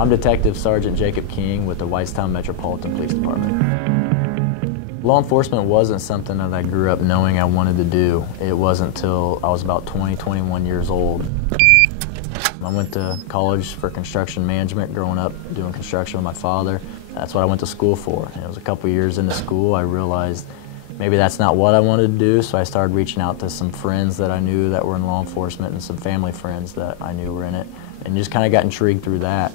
I'm Detective Sergeant Jacob King with the Whitestown Metropolitan Police Department. Law enforcement wasn't something that I grew up knowing I wanted to do. It wasn't until I was about 21 years old. I went to college for construction management, growing up doing construction with my father. That's what I went to school for. And it was a couple years into school I realized maybe that's not what I wanted to do, so I started reaching out to some friends that I knew that were in law enforcement and some family friends that I knew were in it, and just kind of got intrigued through that.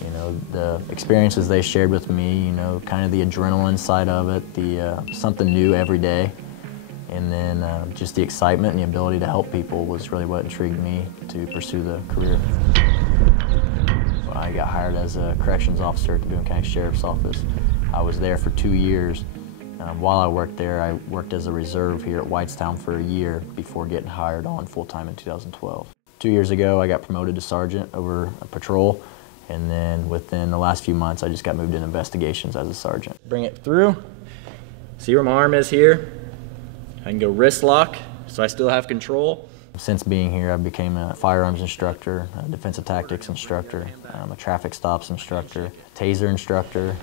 You know, the experiences they shared with me, you know, kind of the adrenaline side of it, the something new every day, and then just the excitement and the ability to help people was really what intrigued me to pursue the career. I got hired as a corrections officer at the Boone County Sheriff's Office. I was there for 2 years. While I worked there, I worked as a reserve here at Whitestown for a year before getting hired on full-time in 2012. 2 years ago, I got promoted to sergeant over a patrol, and then within the last few months, I just got moved in investigations as a sergeant. Bring it through. See where my arm is here? I can go wrist lock, so I still have control. Since being here, I became a firearms instructor, a defensive tactics instructor, a traffic stops instructor, taser instructor.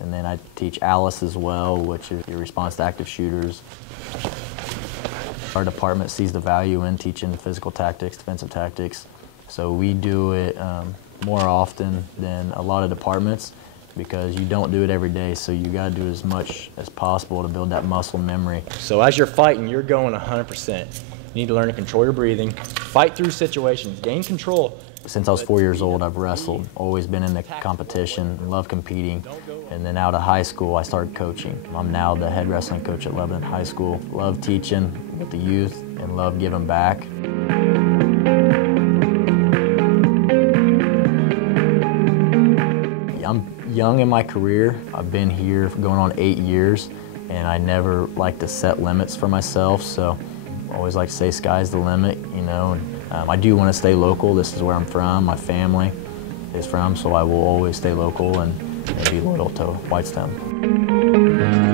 And then I teach ALICE as well, which is your response to active shooters. Our department sees the value in teaching physical tactics, defensive tactics. So we do it more often than a lot of departments because you don't do it every day, so you gotta do as much as possible to build that muscle memory. So as you're fighting, you're going 100%. You need to learn to control your breathing, fight through situations, gain control. Since I was 4 years old, I've wrestled, always been in the competition, love competing. And then out of high school, I started coaching. I'm now the head wrestling coach at Lebanon High School. Love teaching with the youth and love giving back. I'm young in my career. I've been here for going on 8 years, and I never like to set limits for myself, so I always like to say sky's the limit, you know. I do want to stay local. This is where I'm from, my family is from, so I will always stay local and be loyal to Whitestown.